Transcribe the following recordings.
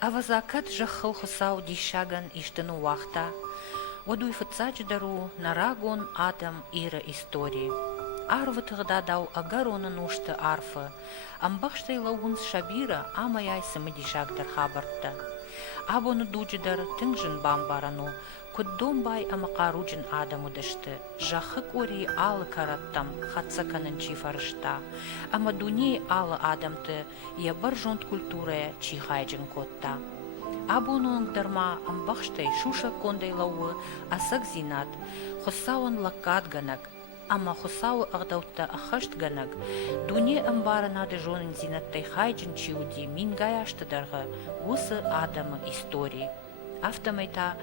Авазакат жахыл хосау дишаган иштену вахта, одуй фацачдару нарагон адам ира истории. Арва тогда дау агарона нушта арфа, амбахштай лаунс шабира амаяй самадишагдар хабарта. Абону дудждар тыңжын бамбарану, куддомбай амакаруджин адаму дышты, жахык ори алы караттам хатсаканын чифарышта, ама дуне алы адамты ябар жонт культурая чихайджин котта. Абонуның дарма амбахштай шуша кондай лауы асак зинат, хосауын лаккат ганак, ама хосауы ағдаутта ахашт ганак, дуне амбаранады жонын зинаттай хайджин чиуди мингай аштыдарғы усы адамы истории. Автомайта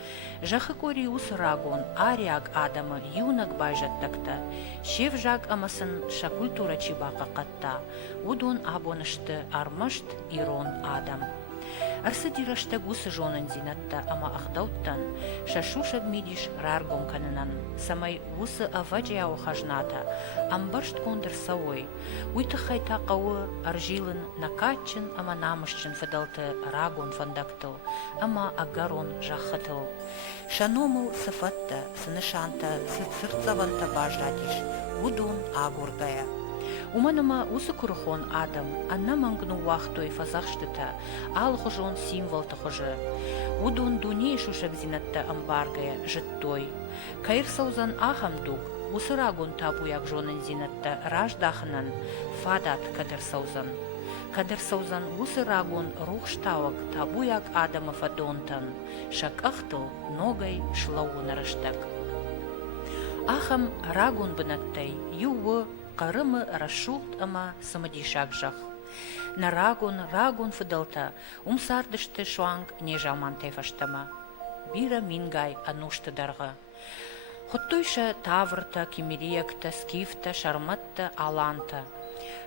жахыкори ус рагон ариаг адамы юнак байжаттакта, шев жаг амасын ша культура чибака катта, удон абонышты армашт ирон адам. Арсы дирашта гусы жонын зинатта ама ахдауттан, шашушаг мидиш раргон канынан, самай гусы аваджия ухажната, амбаршт кондыр савой, уйты хайта кауы аржилын накатчын ама намышчын фадалты рагон фандактыл, ама агарон жахатыл. Шаномыл сыфатта, сынышанта, сырцаванта бажатиш, удун агургая. Уманама усы курхон адам, анна мангну вахтой фазахштыта, ал хожон символ тахожы. Удун дуне шушак зинатта амбаргая, жыттой. Каир саузан ахамдуг, усы рагун табуяк жонын зинатта раждахынан, фадат кадыр саузан. Кадыр саузан усы рагун рухштавак табуяк адама фадонтан, шак ахтыл ногай шлау нарыштак. Ахам рагун бынаттай, ювы, Карымы рашулт ама самадишагжах. На рагун фыдалта, умсардышты шуанг нежаман тайфаштама. Бира мингай анушты дарга. Хоттуйша таврта, кимириякта, скифта, шарматта, аланта.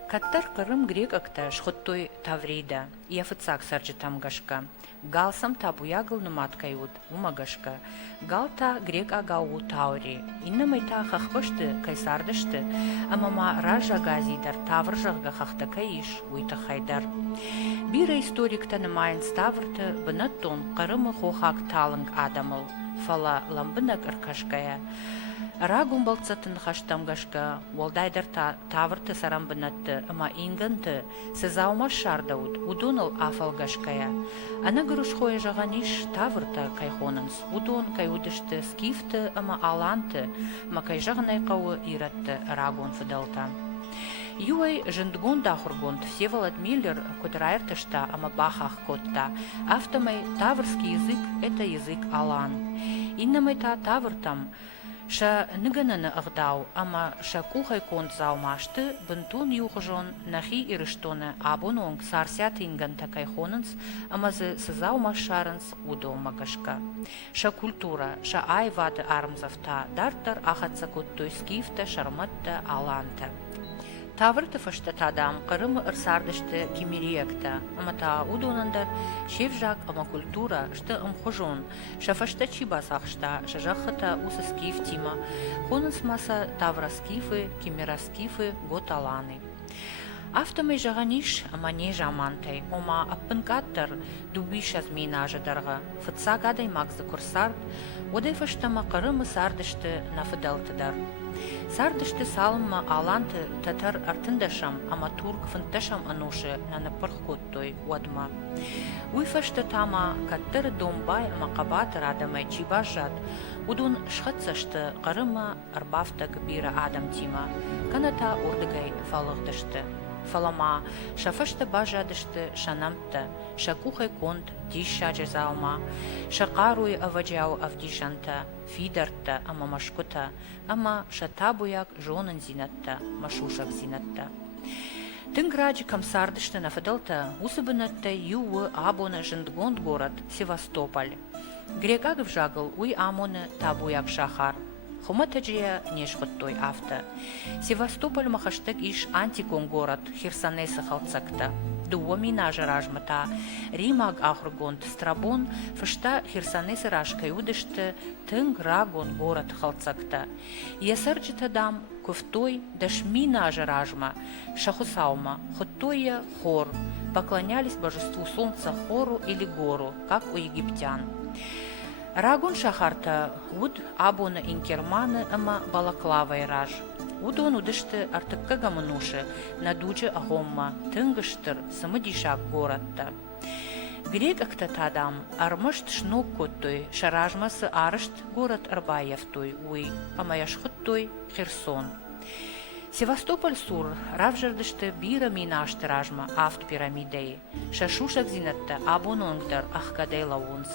Каттар Карым грекакта шхоттой таврида, яфыцак сарджи тамгашка. Галсам табуягыл нуматкайуд, умагашка. Галта грек агау таури. Иннамайта хахпышты, кайсардышты, амама ража газидар тавржагга хахта каиш, уйта хайдар. Бира историкта намайын ставрта, бынаттон Карымы хохак талынг адамыл, фала ламбынак аркашкая. Рагун балцатын хаштамгашка, волдайдар таврты сарамбынатты, ама инганты, сезаума шардауд, удунал афалгашкая. Ана грушхоя жаганиш таврта кайхонанс, удун кайудышты скифты, ама аланты, ма кайжаганай кауы иратты рагун фыдалта. Юай жындгун дахургунд Всеволод Миллер кудрайртышта, ама бахах котта. Автомай таврский язык – это язык алан. Иннамайта тавртам ша ныгананы агдау, ама ша кухай конт заумашты, бынтун юхожон нахи ирыштоны абононг сарсят инган такайхонанс, ама зы сызаумашарынс удомагашка. Ша культура, ша айвады армзавта, дартар ахатса коттой скифта, шарматта, аланта. Таврты фаштатадам Карымы ырсардышты кимириякта, ама та удонандар шевжак ама культура шты амхожон, ша фашта чибасахшта, ша жахата усы скиф тима, хонынс маса тавра скифы, кимира скифы, готаланы. Автомай жағаниш мане жамантай, ома аппынкаттыр дубиш аз минажыдарға, фытса гадай мағзы курсард, одай фаштама қырымы сардышты нафыдалтыдар. Сардышты салымма аланты татар артындашам, ама турк фынташам анушы нанапырх коттой уадма. Уйфашты тама каттыр домбай ама қабатыр адамай чибажат, удун шхатсашты қырыма арбафта гбира адам тима, каната урдыгай фалығдышты. Фалама, шафышты бажадышты шанамты, шакухай конт диша джазалма, шақаруй аваджау авдишанта, фидарта ама машкута, ама шатабуяк жонын зинатта, машушак зинатта. Тынграджи камсардышты нафадалта, усыбынатта ювы абоны жындгонд город Севастополь. Грекагов жагыл уй амоны табуяк шахар. Хуматаджия нешхоттой авто. Севастополь махаштык иш антикон город Херсонеса халцакта. Дуо минажа ражмата. Римаг ахргонд Страбон фышта Херсонеса рашкай удышты тынг рагон город халцакта. Ясарджита дам куфтой даш минажа ражма шахусаума хоттоя хор. Поклонялись божеству солнца хору или гору, как у египтян. Рагун шахарта уд абона инкерманы ама балаклавай раж. Удон удышты артыкка гамануши надуджи агомма тынгыштыр самыдишак горатта. Грек актатадам армышт шнок коттой шаражмасы арышт город Арбаевтой уй, ама яшхыттой Херсон. Севастополь сур равжардышты бира минашты ражма авт пирамидей. Шашушак зинатта абононгдар ахкадай лаунс.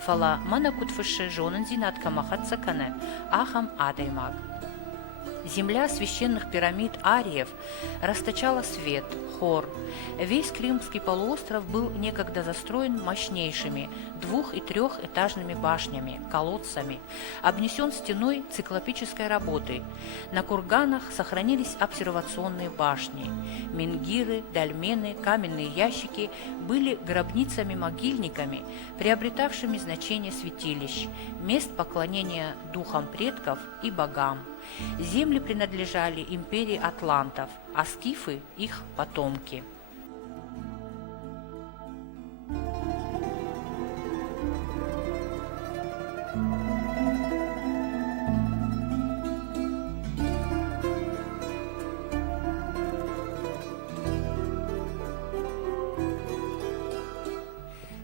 Фала мана кутфышы жонын зинатка махатсаканы ахам адаймаг. Земля священных пирамид ариев расточала свет, хор. Весь Крымский полуостров был некогда застроен мощнейшими двух- и трехэтажными башнями, колодцами, обнесен стеной циклопической работы. На курганах сохранились обсервационные башни. Менгиры, дольмены, каменные ящики были гробницами-могильниками, приобретавшими значение святилищ, мест поклонения духам предков и богам. Земли принадлежали империи атлантов, а скифы – их потомки.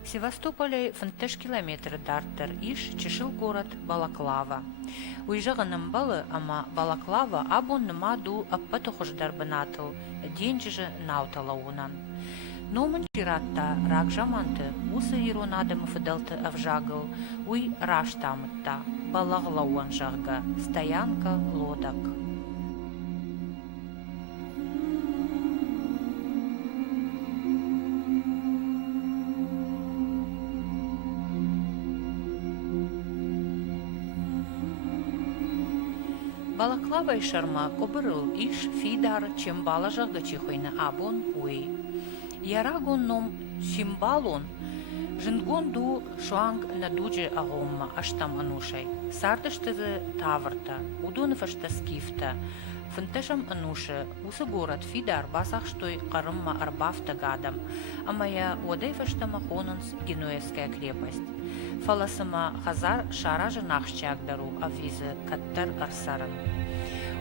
В Севастополе фынтыш километр дартыр иш чешил город Балаклава. Уйжағаным балы, ама Балаклава абон нема ду аппатохождар бынатыл, денжі наутала унан. Номын чиратта рак жаманты, усы иронадымы фыдалты авжагыл, уй раштамытта, балағлауан жағға, стоянка лодак. Балаклава и шарма кобырыл иш фидар чембала жағға чихойны абон уй. Ярагон ном симбалон жынгон ду шуанг надуджи агомма аштам анушай. Сардыштызы таврта, удоны фашта скифта. Фынтышам анушы, усы город фидар басах штой қарымма арбафта гадам, амая одай фаштама хонынс Генуэзская крепость. Фаласыма хазар шаражы нахшчагдару авизы каттар арсарын.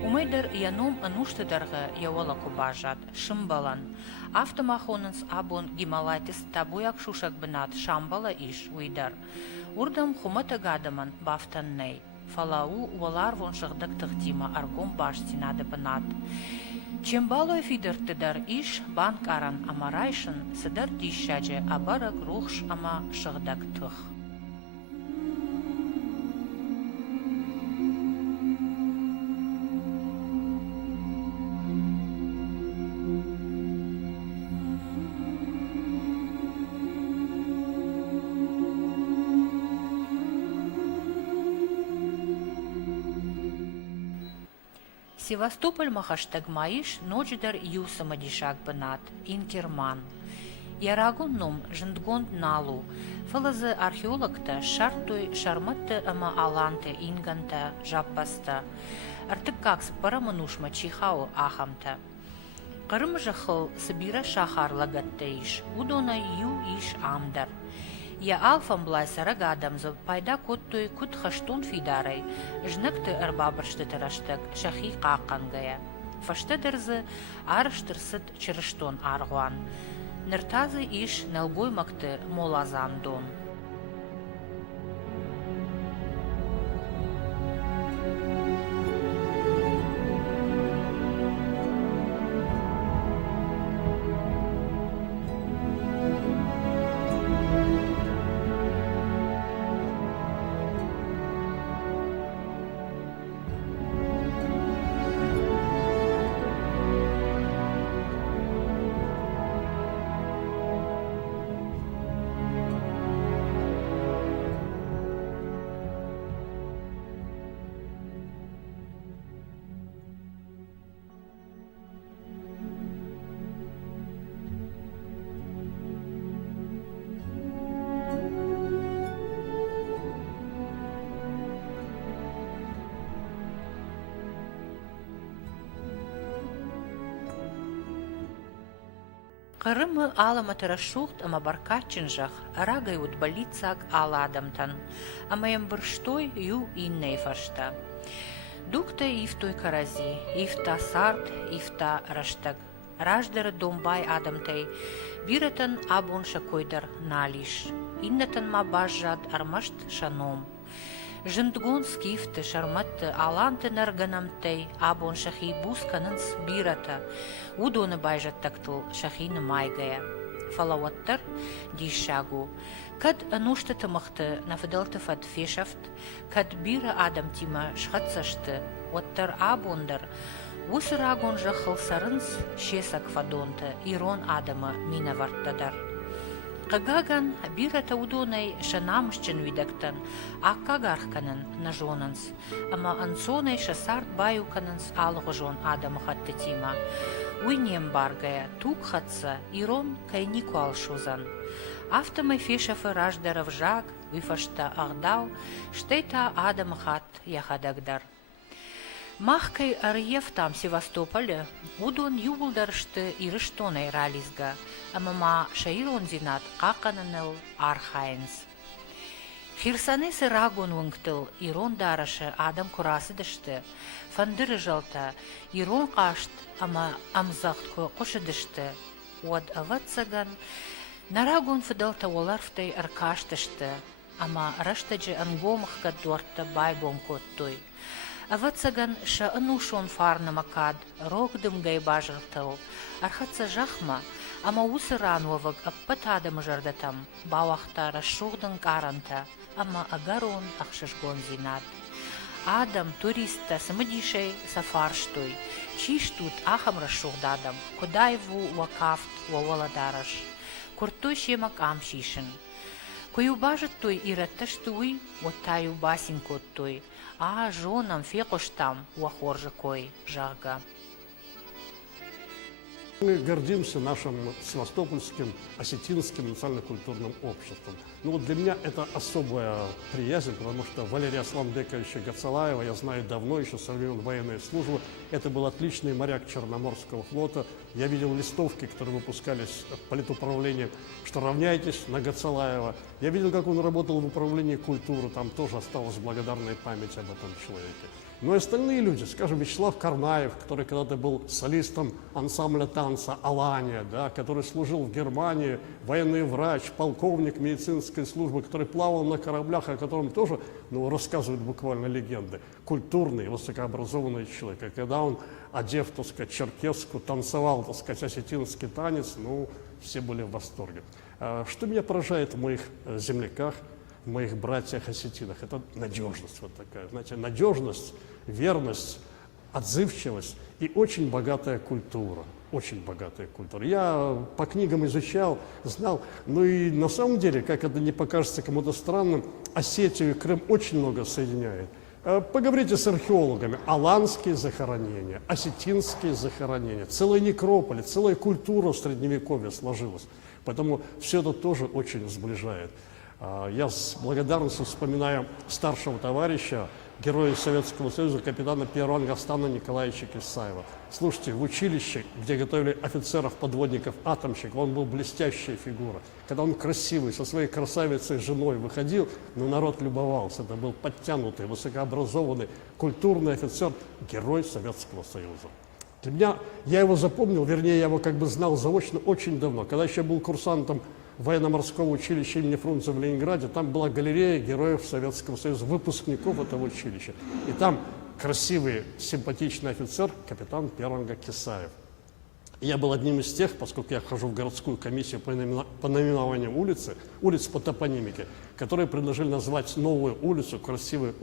Умайдар яном ануштыдарғы яуала кубажат, шымбалан. Автомахонынс абон гималайтис табуяк шушак бынат шамбала иш уйдар. Урдам хумата гадаман бафтанней. Фалау уалар вон шагдак тахтима аргом баштинады бынат. Чембалой фидертыдар иш банк аран амарайшын сыдар дишаджы абарак рухш ама шагдак тых. Севастополь махаштаг маиш ночдар юсама дишак бынат, инкерман. Ярагун ном жындгонд налу, фалазы археологта шартой шарматты ама аланты инганта жаппаста, артыккакс параманушма чихау ахамта. Qırım jıxıl Sibira şaharлагатта иш, удона ю иш амдар. Я алфам блайсара гадамзы пайда куттой кут хаштун фидарай, жныкты ырбабыршты тырыштык, шахи қаққангая. Фаштыдырзы арыштырсыт чырыштон арғуан. Ныртазы иш налгоймакты молазандон. Qırımı alama tırışuht ama barkaçınjaq, ragay utbalitsaq aladamtan, ama yambırştoy yu inney faşta. Dukta iftoy karazi, ifta sart, ifta raştag. Rajdırı dombay adamtay, biratan abun şakoydar naliş. Innatan ma bajjad armaşt şanom. Жындгон скифты шарматты аланты нарганамтай абон шахи бусканынс бирата, удоны байжаттактыл шахины майгая. Фалаваттар дишагу. Кад анушты тымыхты нафыдалты фат фешафт, кад бира адам тима шхатсашты, оттар абондар, усыр агон жахыл сарынс шесак фадонты, ирон адама минаварттадар. Қагаган бирата удонай шанамышчын видактан, аккагархканын нажонанс, ама ансонай шасарт баюканынс алғыжон адамы хатты тима. Уйнем баргая, тук хатса, ирон кайнику алшузан. Автомай фешафы раждаров жаг, вифашта агдау, штейта адамы хат яхадагдар. Махкай арьев там Севастополе, удон юбулдарышты ирыштонай рализга, амама шаирон зинат қақаныныл архайнс. Хирсанесы рагон выңктыл ирон дарышы адам курасыдышты, фандыры жалта ирон қашт, ама амзақтқы қошыдышты, уад аватсаган, нарагон фыдалта оларфтай аркаштышты, ама раштаджы ангомыққа дуарта байгон коттой. Аватсаган ша анушон фарна макад, рогдым гай бажыртыл, архатса жахма, ама усырануаваг аппат адам жардатам, бауахта расшуғдың каранта, ама агарон ақшышгон зинат. Адам туриста самадишей сафарштой, чиштут ахам расшуғдадам, кудайву вакафт ваваладараш, куртой шемак амшишын. Кою бажат той иратташтуй, оттаю басинкот той, а жонам фекоштам уахоржа кой жага. Мы гордимся нашим Севастопольским, осетинским национально-культурным обществом. Ну вот для меня это особая приязнь, потому что Валерия Асламбековича Гацалаева я знаю давно, еще со времен военной службы. Это был отличный моряк Черноморского флота. Я видел листовки, которые выпускались от политуправления, что равняйтесь на Гацалаева. Я видел, как он работал в управлении культуры, там тоже осталась благодарная память об этом человеке. Но и остальные люди, скажем, Вячеслав Карнаев, который когда-то был солистом ансамбля танца «Алания», да, который служил в Германии, военный врач, полковник медицинской службы, который плавал на кораблях, о котором тоже рассказывают буквально легенды. Культурный, высокообразованный человек. И когда он, одев, так сказать, черкеску, танцевал, так сказать, осетинский танец, все были в восторге. Что меня поражает в моих земляках, в моих братьях-осетинах, это надежность вот такая, знаете, надежность, верность, отзывчивость и очень богатая культура, очень богатая культура. Я по книгам изучал, знал, и на самом деле, как это не покажется кому-то странным, Осетию и Крым очень много соединяет. Поговорите с археологами, аланские захоронения, осетинские захоронения, целые некрополи, целая культура в Средневековье сложилась, поэтому все это тоже очень сближает. Я с благодарностью вспоминаю старшего товарища, героя Советского Союза, капитана первого ранга Стана Николаевича Кисаева. Слушайте, в училище, где готовили офицеров-подводников, атомщиков, он был блестящая фигура. Когда он красивый, со своей красавицей женой выходил, но народ любовался. Это был подтянутый, высокообразованный, культурный офицер, герой Советского Союза. Для меня, я его запомнил, вернее, я его как бы знал заочно очень давно. Когда еще был курсантом военно-морского училища имени Фрунзе в Ленинграде, там была галерея героев Советского Союза, выпускников этого училища. И там красивый, симпатичный офицер, капитан первого ранга Кисаев. И я был одним из тех, поскольку я хожу в городскую комиссию по наименованию улиц по топонимике, которые предложили назвать новую улицу, красивую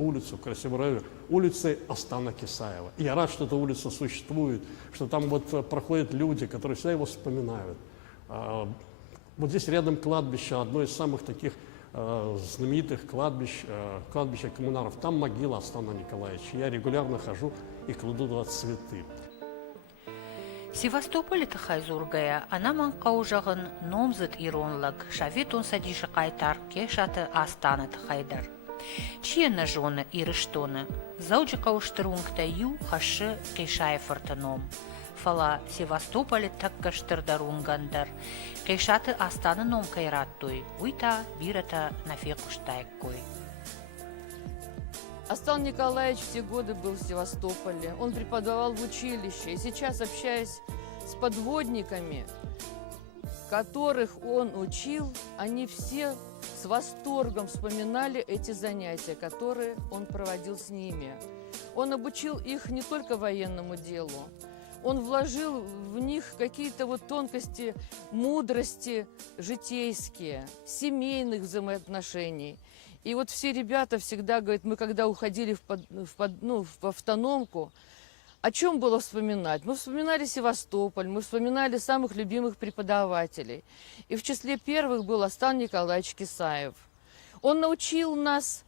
район, улицей Астана Кисаева. И я рад, что эта улица существует, что там вот проходят люди, которые всегда его вспоминают. Вот здесь рядом кладбище, одно из самых таких знаменитых кладбища коммунаров. Там могила Астана Николаевича. Я регулярно хожу и кладу туда цветы. Севастополь тахайзургая, анаман каужагын номзыт иронлаг, шаветун садиша кайтар, кешаты Астана тахайдар. Чьена жона ирыштоны, зауджа кауштырунгта ю хашы кешайфыртыном. Фала Севастополь таккаштырдарунгандар, кешаты Астана ном кайраттуй, уйта бирата нафекуштайккуй. Астан Николаевич все годы был в Севастополе. Он преподавал в училище. И сейчас, общаясь с подводниками, которых он учил, они все с восторгом вспоминали эти занятия, которые он проводил с ними. Он обучил их не только военному делу. Он вложил в них какие-то вот тонкости, мудрости житейские, семейных взаимоотношений. И вот все ребята всегда говорят, мы когда уходили в автономку, о чем было вспоминать? Мы вспоминали Севастополь, мы вспоминали самых любимых преподавателей. И в числе первых был Астан Николаевич Кисаев. Он научил нас,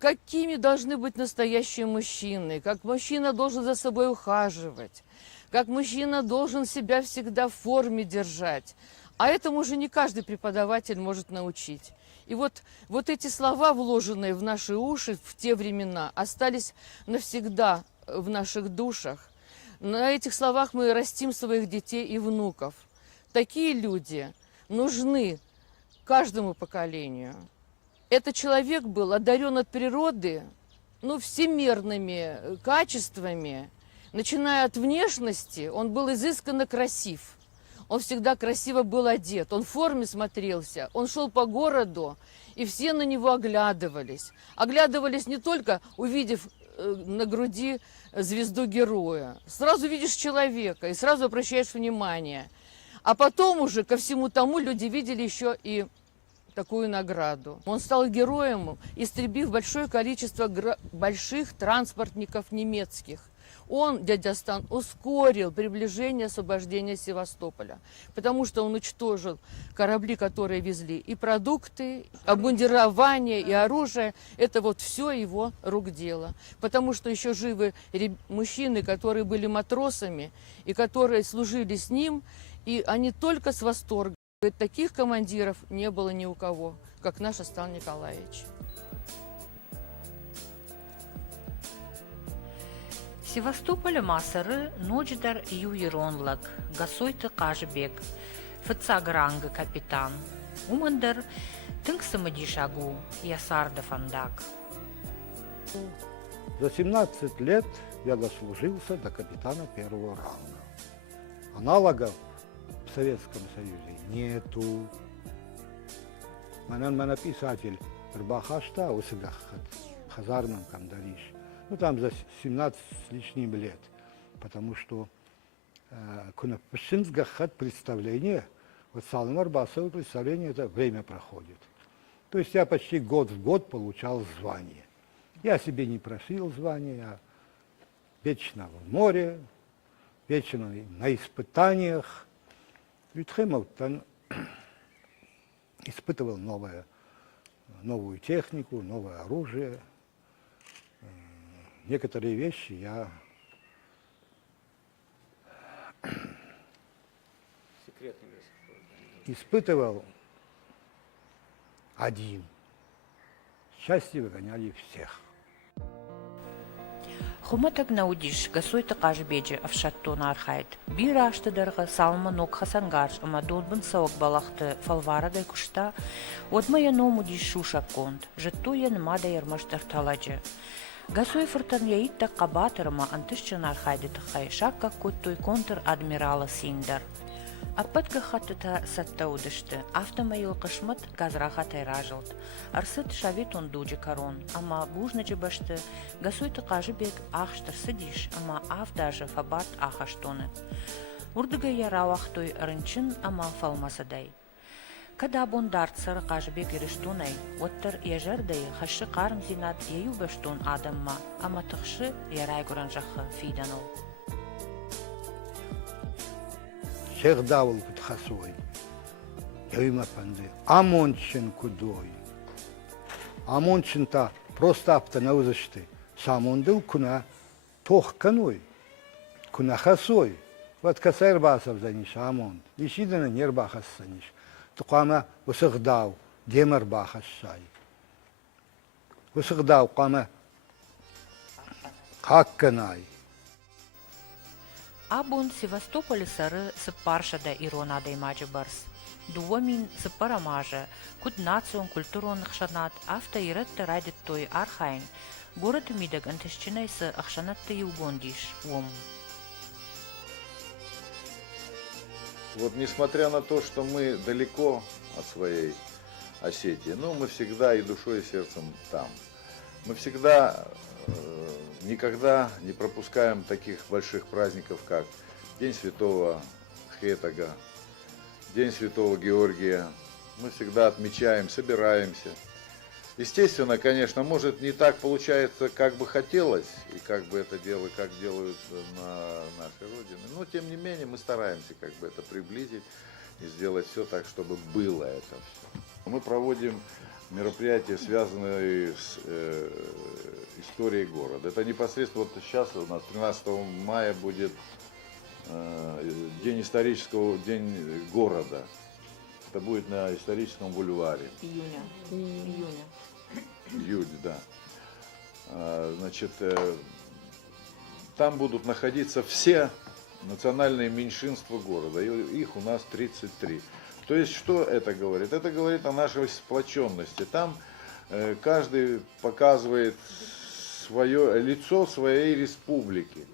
какими должны быть настоящие мужчины, как мужчина должен за собой ухаживать, как мужчина должен себя всегда в форме держать. А этому уже не каждый преподаватель может научить. И вот эти слова, вложенные в наши уши в те времена, остались навсегда в наших душах. На этих словах мы растим своих детей и внуков. Такие люди нужны каждому поколению. Этот человек был одарен от природы всемирными качествами. Начиная от внешности, он был изысканно красив. Он всегда красиво был одет, он в форме смотрелся, он шел по городу, и все на него оглядывались. Оглядывались не только увидев на груди звезду героя. Сразу видишь человека и сразу обращаешь внимание. А потом уже ко всему тому люди видели еще и такую награду. Он стал героем, истребив большое количество больших транспортников немецких. Он, дядя Астан, ускорил приближение освобождения Севастополя, потому что он уничтожил корабли, которые везли и продукты, обмундирование, и оружие. Это вот все его рук дело. Потому что еще живы мужчины, которые были матросами и которые служили с ним, и они только с восторгом. Таких командиров не было ни у кого, как наш Астан Николаевич. Севастополь масары ночдар юиронлаг, гасойты кажбек, фыцагранга капитан, умандар тынксамадишагу, ясарда фандак. За 17 лет я дослужился до капитана первого ранга. Аналогов в Советском Союзе нету. Мана писатель Рбахашта Усыгахат, Хазарман Кандариш. Там за 17 с лишним лет, потому что представление, вот Салым Арбасовое представление, это время проходит. То есть я почти год в год получал звание. Я себе не просил звания, я вечно в море, вечно на испытаниях. Ютхемов испытывал новую технику, новое оружие. Некоторые вещи я испытывал один. Счастье выгоняли всех. Хуматаг наудиш, гасой тақаж беджи авшаттон архайд. Бира аштыдарға салма ног хасангарш, ама долбын саук балақты фалварадай кушта, одмая номудиш шушак конд, жеттуя нмада ярмаштар таладжи. Гасой фыртан яитта қабатырма антышчын архайды тықай, шакка коттой контр-адмирала синдар. Аппатка хаттыта сатта удышты, автомайыл қышмыт газраха тайражылд. Арсыт шавет он дуджи корон, ама бужначы башты, гасой тықажы бек ахштыр сыдиш, ама авдажы фабат ахаштоны. Урдыга ярауахтой рынчын, ама фалмасадай. Когда бондарт сырықажы бек ирыштунай, оттыр ежардай хашы қарым зинат ею баштун адамма, ама тықшы ярайгуран жақы фиданул. Шех давыл кутхасой, яйма панды, амончин кудой. Амончин-то просто аптана узышты. Самондыл куна тохканой, куна хасой. Вот касайр басов заниш амонд, ишидана нербахас заниш. Туқама высыгдау, демар бахас шай. Высыгдау қама хакканай. Абун Севастополе сары сыппаршада иронада имаджы барс. Дуомин сыппарамажа, куд национ культурон хшанат, авто иретты радит той архайн, город мидаг антышчинай сы ахшанатты югондиш, ом. Вот несмотря на то, что мы далеко от своей Осетии, но мы всегда и душой, и сердцем там. Мы всегда никогда не пропускаем таких больших праздников, как День Святого Хетага, День Святого Георгия. Мы всегда отмечаем, собираемся. Естественно, конечно, может не так получается, как бы хотелось, и как бы это дело, как делают на нашей родине. Но тем не менее мы стараемся как бы это приблизить и сделать все так, чтобы было это все. Мы проводим мероприятия, связанные с историей города. Это непосредственно, вот сейчас у нас 13 мая будет День исторического, День города. Это будет на историческом бульваре. Июня, да. Значит, там будут находиться все национальные меньшинства города. Их у нас 33. То есть, что это говорит? Это говорит о нашей сплоченности. Там каждый показывает свое лицо своей республики.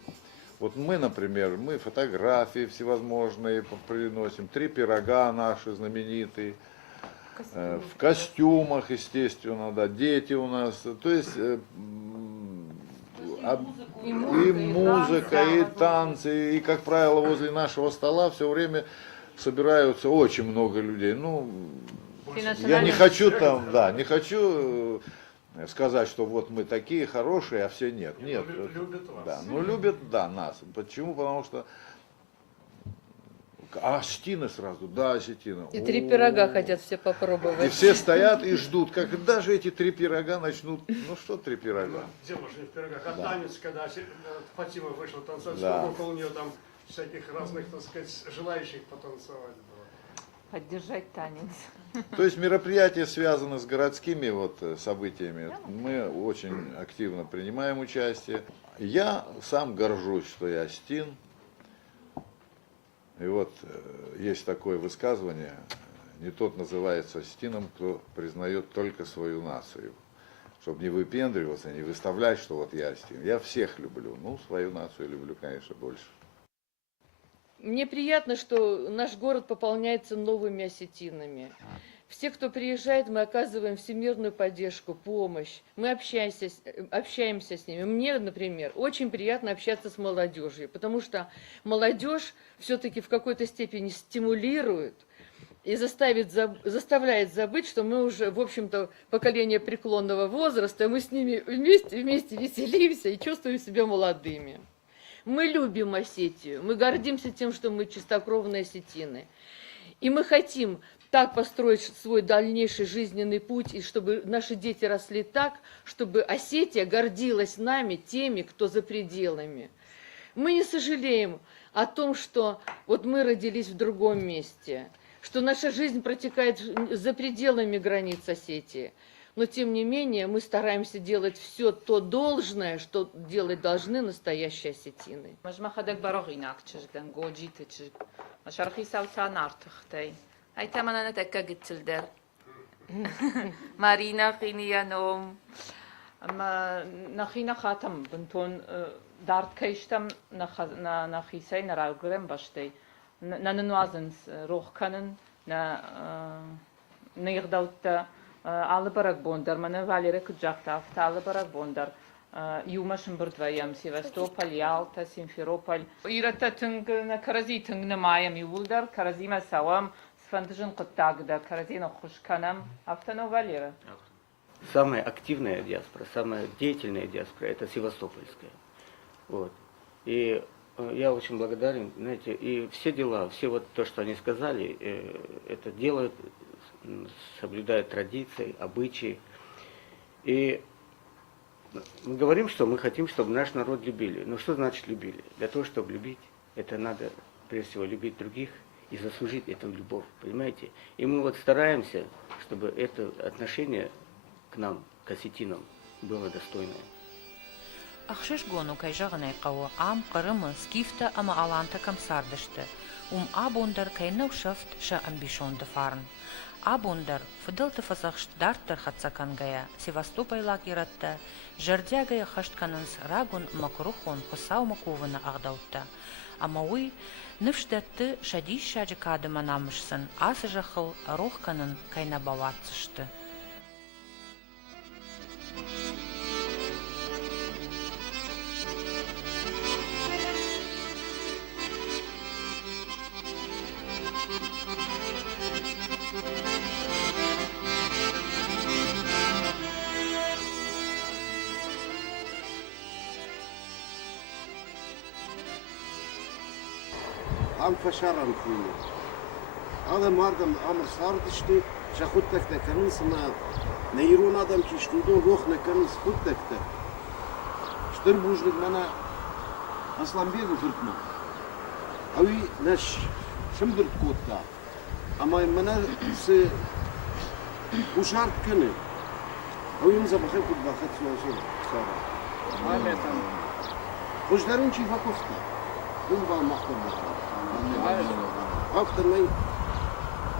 Вот мы, например, мы фотографии всевозможные приносим, 3 пирога наши знаменитые, в костюмах, естественно, да, дети у нас, то есть и музыка, и танцы, и, как правило, возле нашего стола все время собираются очень много людей. Ну, я не хочу там, да, не хочу сказать, что вот мы такие хорошие, а все нет. Нет. Любят вас. Да, ну любят, да, нас. Почему? Потому что осетины сразу, да, осетины. И 3 пирога хотят все попробовать. И все стоят и ждут, когда же эти 3 пирога начнут. Ну что 3 пирога? Дело же не в пирогах, а Да. танец, когда Фатима вышла танцевать, Да. сколько около нее там всяких разных, так сказать, желающих потанцевать было. Поддержать танец. То есть мероприятия связаны с городскими вот событиями. Мы очень активно принимаем участие. Я сам горжусь, что я осетин. И вот есть такое высказывание: не тот называется осетином, кто признает только свою нацию. Чтобы не выпендриваться, не выставлять, что вот я осетин. Я всех люблю. Ну, свою нацию люблю, конечно, больше. Мне приятно, что наш город пополняется новыми осетинами. Все, кто приезжает, мы оказываем всемирную поддержку, помощь. Мы общаемся с ними. Мне, например, очень приятно общаться с молодежью, потому что молодежь все-таки в какой-то степени стимулирует и заставляет забыть, что мы уже, в общем-то, поколение преклонного возраста, мы с ними вместе веселимся и чувствуем себя молодыми. Мы любим Осетию, мы гордимся тем, что мы чистокровные осетины. И мы хотим так построить свой дальнейший жизненный путь, и чтобы наши дети росли так, чтобы Осетия гордилась нами, теми, кто за пределами. Мы не сожалеем о том, что вот мы родились в другом месте, что наша жизнь протекает за пределами границ Осетии. Но тем не менее мы стараемся делать все то должное, что делать должны настоящие осетины. مجمع براغيناك تشجدن جوجي تشج مشارخي ساوتان ارتختي هاي تمانا نتأكد تلدر مارينا خينيا نوم اما نخينا خاتم بنتون دارت كيشتم نخيسي نراغرم باشتي ننوازنس روح كانن نيغدوت алыбарак бондар, мана Валерия Куджактав, алыбарак бондар. Юмашын бирдваям, Севастополь, Ялта, Симферополь. Ирата тынг на карази тынг на маям юлдар, каразима савам, сфантажин куттагда, каразина хушканам, автоно Валера. Самая активная диаспора, самая деятельная диаспора – это севастопольская. Вот. И я очень благодарен, знаете, и все дела, все вот то, что они сказали, это делают, соблюдают традиции, обычаи. И мы говорим, что мы хотим, чтобы наш народ любили. Но что значит любили? Для того, чтобы любить, это надо, прежде всего, любить других и заслужить эту любовь, понимаете? И мы вот стараемся, чтобы это отношение к нам, к осетинам, было достойное. أخشش جونو كي جغني قوة عام قرمة سكيفتا أما ألانتا كم ساردشتا أبوندر كي نو شفت شا أمبيشون دفارن أبوندر فضلت فزخشت دارتر خدسكان جايا سيفاستوباي لاكيرتا جرديا جايا خشت كاننس راغون مكروخون خساو مكوفنا أغدوتا أما وي نفشدت شديش شاجي كادما نامشسن آسجخل روح كانن كي نبواتشت عم فشارن فيه هذا مردم أمر صار تشتي شخوت تكتا كنس ما نيرون آدم كي شتودون روح نكنس خود تكتا شتر بوجلك منا أصلا بيرو فرتنا أوي نش شمدرت كوتا أما منا س وشارت كنه أوي مزا بخير كنت باخد سواسون صار خوش دارون چی فکوفتا اون با مختار بخواه أكثر من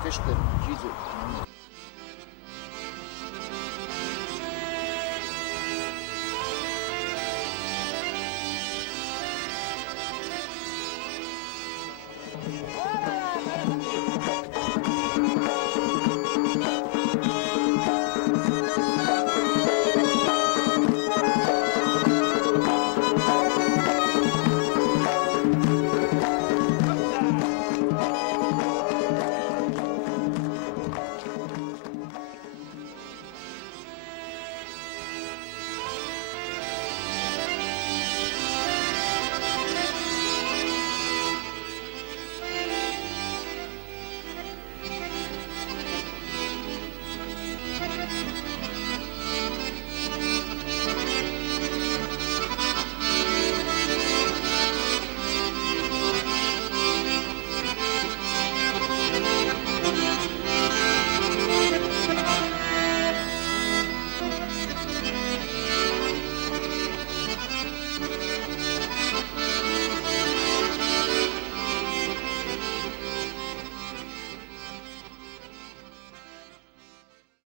كشتر جيزو